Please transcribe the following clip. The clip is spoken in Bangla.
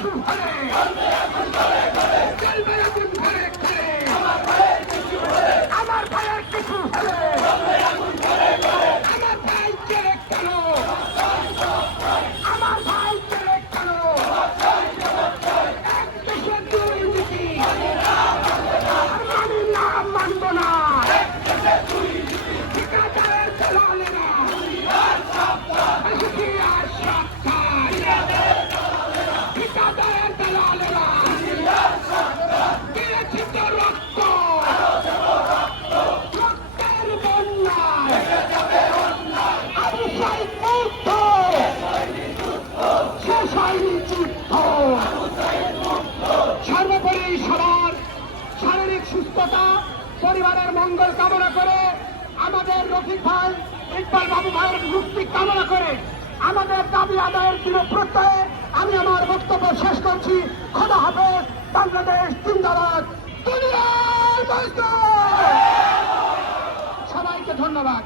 কিছু হলে চলবে শেষ হয়নি সর্বোপরি সবার শারীরিক সুস্থতা, পরিবারের মঙ্গল কামনা করে আমাদের রফিক ভাই, ইকবাল বাবু ভাইয়ের মুক্তি কামনা করে আমাদের দাবি আদায়ের দৃঢ় প্রত্যয়ে আমি আমার বক্তব্য শেষ করছি। খোদা হাফেজ, বাংলাদেশ জিন্দাবাদ। সবাইকে ধন্যবাদ।